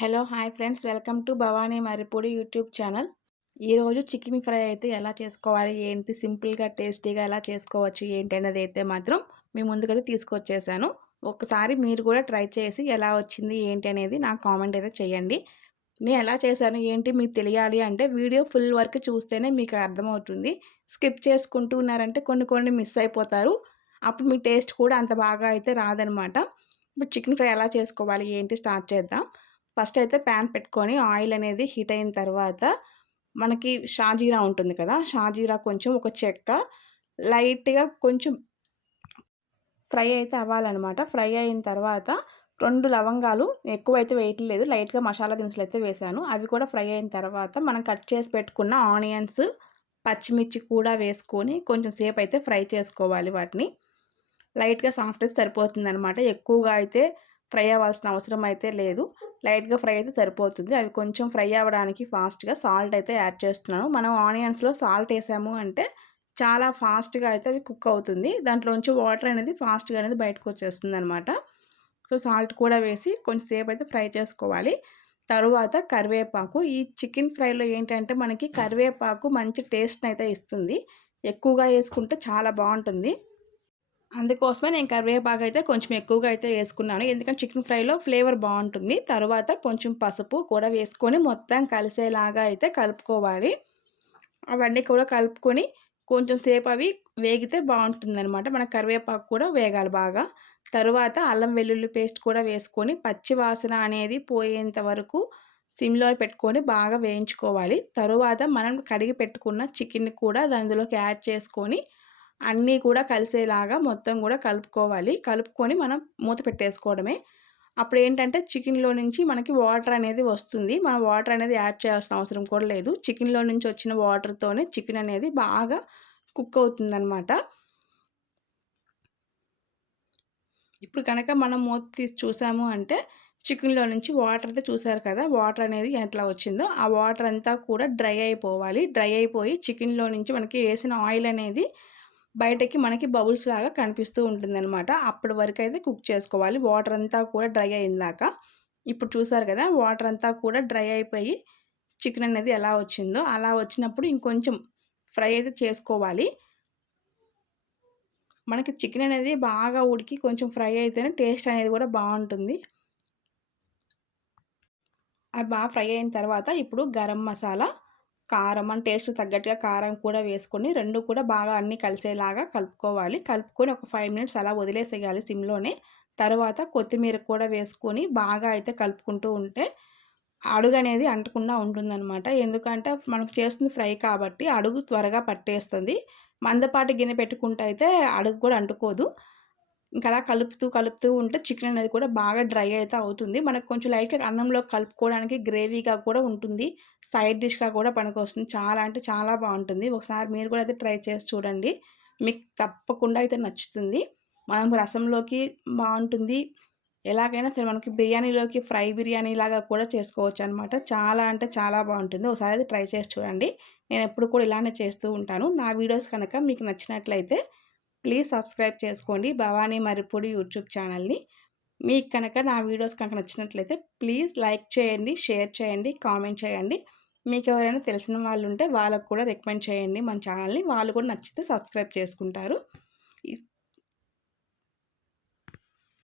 Hello hi friends. Welcome to Bhavani Maripudi YouTube channel. ఈరోజు chicken fry అయితే ఎలా చేసుకోవాలి ఏంటి? సింపుల్గా టేస్టీగా ఎలా చేసుకోవచ్చు ఏంటి అనేది అయితే మాత్రం మీ ముందుకైతే తీసుకొచ్చేసాను. ఒకసారి మీరు కూడా ట్రై చేసి ఎలా వచ్చింది ఏంటి అనేది నాకు కామెంట్ అయితే చేయండి. నేను ఎలా చేశాను ఏంటి? మీకు తెలియాలి అంటే వీడియో ఫుల్ వర్క్ చూస్తేనే మీకు అర్థమవుతుంది. స్కిప్ చేసుకుంటూ ఉన్నారంటే కొన్ని కొన్ని మిస్ అయిపోతారు. అప్పుడు మీ టేస్ట్ కూడా అంత బాగా అయితే రాదనమాట. ఇప్పుడు చికెన్ ఫ్రై ఎలా చేసుకోవాలి ఏంటి? స్టార్ట్ చేద్దాం. ఫస్ట్ అయితే ప్యాన్ పెట్టుకొని ఆయిల్ అనేది హీట్ అయిన తర్వాత మనకి షాజీరా ఉంటుంది కదా షాజీరా కొంచెం ఒక చెక్క లైట్గా కొంచెం ఫ్రై అయితే అవ్వాలన్నమాట. ఫ్రై అయిన తర్వాత రెండు లవంగాలు ఎక్కువ అయితే వేయట్లేదు లైట్గా మసాలా దినుసులు అయితే వేసాను. అవి కూడా ఫ్రై అయిన తర్వాత మనం కట్ చేసి పెట్టుకున్న ఆనియన్స్ పచ్చిమిర్చి కూడా వేసుకొని కొంచెం సేపు అయితే ఫ్రై చేసుకోవాలి వాటిని. లైట్గా సాఫ్ట్ అయితే సరిపోతుంది అనమాట ఎక్కువగా అయితే ఫ్రై అవ్వాల్సిన అవసరం అయితే లేదు. లైట్గా ఫ్రై అయితే సరిపోతుంది. అవి కొంచెం ఫ్రై అవ్వడానికి ఫాస్ట్గా సాల్ట్ అయితే యాడ్ చేస్తున్నాను. మనం ఆనియన్స్లో సాల్ట్ వేసాము అంటే చాలా ఫాస్ట్గా అయితే అవి కుక్ అవుతుంది. దాంట్లోంచి వాటర్ అనేది ఫాస్ట్గా అనేది బయటకు వచ్చేస్తుంది అనమాట సో సాల్ట్ కూడా వేసి కొంచెం సేపు అయితే ఫ్రై చేసుకోవాలి. తరువాత కరివేపాకు. ఈ చికెన్ ఫ్రైలో ఏంటంటే మనకి కరివేపాకు మంచి టేస్ట్ని అయితే ఇస్తుంది. ఎక్కువగా వేసుకుంటే చాలా బాగుంటుంది. అందుకోసమే నేను కరివేపాకు అయితే కొంచెం ఎక్కువగా అయితే వేసుకున్నాను. ఎందుకంటే చికెన్ ఫ్రైలో ఫ్లేవర్ బాగుంటుంది. తర్వాత కొంచెం పసుపు కూడా వేసుకొని మొత్తం కలిసేలాగా అయితే కలుపుకోవాలి. అవన్నీ కూడా కలుపుకొని కొంచెం సేపు అవి వేగితే బాగుంటుంది అనమాట మన కరివేపాకు కూడా వేగాలి బాగా. తరువాత అల్లం వెల్లుల్లి పేస్ట్ కూడా వేసుకొని పచ్చి వాసన అనేది పోయేంత వరకు సిమ్లో పెట్టుకొని బాగా వేయించుకోవాలి. తరువాత మనం కడిగి పెట్టుకున్న చికెన్ కూడా అందులోకి యాడ్ చేసుకొని అన్నీ కూడా కలిసేలాగా మొత్తం కూడా కలుపుకోవాలి. కలుపుకొని మనం మూత పెట్టేసుకోవడమే. అప్పుడు ఏంటంటే చికెన్లో నుంచి మనకి వాటర్ అనేది వస్తుంది. మనం వాటర్ అనేది యాడ్ చేయాల్సిన అవసరం కూడా లేదు. చికెన్లో నుంచి వచ్చిన వాటర్తోనే చికెన్ అనేది బాగా కుక్ అవుతుందన్నమాట. ఇప్పుడు కనుక మనం మూత తీసి చూసాము అంటే చికెన్లో నుంచి వాటర్ అయితే చూసారు కదా వాటర్ అనేది ఎట్లా వచ్చిందో ఆ వాటర్ అంతా కూడా డ్రై అయిపోవాలి. డ్రై అయిపోయి చికెన్లో నుంచి మనకి వేసిన ఆయిల్ అనేది బయటకి మనకి బబుల్స్ లాగా కనిపిస్తూ ఉంటుందన్నమాట. అప్పటి వరకు అయితే కుక్ చేసుకోవాలి. వాటర్ అంతా కూడా డ్రై అయిందాక. ఇప్పుడు చూసారు కదా వాటర్ అంతా కూడా డ్రై అయిపోయి చికెన్ అనేది ఎలా వచ్చిందో అలా వచ్చినప్పుడు ఇంకొంచెం ఫ్రై అయితే చేసుకోవాలి. మనకి చికెన్ అనేది బాగా ఉడికి కొంచెం ఫ్రై అయితేనే టేస్ట్ అనేది కూడా బాగుంటుంది. అది బాగా ఫ్రై అయిన తర్వాత ఇప్పుడు గరం మసాలా కారం మన టేస్ట్ తగ్గట్టుగా కారం కూడా వేసుకొని రెండు కూడా బాగా అన్నీ కలిసేలాగా కలుపుకోవాలి. కలుపుకొని ఒక ఫైవ్ మినిట్స్ అలా వదిలేసేయాలి సిమ్లోనే. తర్వాత కొత్తిమీర కూడా వేసుకొని బాగా అయితే కలుపుకుంటూ ఉంటే అడుగు అనేది అంటకుండా ఉంటుందన్నమాట. ఎందుకంటే మనం చేస్తుంది ఫ్రై కాబట్టి అడుగు త్వరగా పట్టేస్తుంది. మందపాటి గిన్నె పెట్టుకుంటే అయితే అడుగు కూడా అంటుకోదు. ఇంకా అలా కలుపుతూ కలుపుతూ ఉంటే చికెన్ అనేది కూడా బాగా డ్రై అయితే అవుతుంది. మనకు కొంచెం లైట్గా అన్నంలో కలుపుకోవడానికి గ్రేవీగా కూడా ఉంటుంది. సైడ్ డిష్గా కూడా పనికొస్తుంది. చాలా అంటే చాలా బాగుంటుంది. ఒకసారి మీరు కూడా అయితే ట్రై చేసి చూడండి. మీకు తప్పకుండా అయితే నచ్చుతుంది. మనం రసంలోకి బాగుంటుంది. ఎలాగైనా సరే మనకి బిర్యానీలోకి ఫ్రై బిర్యానీ లాగా కూడా చేసుకోవచ్చు అనమాట చాలా అంటే చాలా బాగుంటుంది. ఒకసారి అయితే ట్రై చేసి చూడండి. నేను ఎప్పుడు కూడా ఇలానే చేస్తూ ఉంటాను. నా వీడియోస్ కనుక మీకు నచ్చినట్లయితే ప్లీజ్ సబ్స్క్రైబ్ చేసుకోండి. భవానీ మరిపూడి యూట్యూబ్ ఛానల్ని. మీకు కనుక నా వీడియోస్ కనుక నచ్చినట్లయితే ప్లీజ్ లైక్ చేయండి షేర్ చేయండి కామెంట్ చేయండి. మీకు ఎవరైనా తెలిసిన వాళ్ళు ఉంటే వాళ్ళకు కూడా రికమెండ్ చేయండి. మన ఛానల్ని వాళ్ళు కూడా నచ్చితే సబ్స్క్రైబ్ చేసుకుంటారు.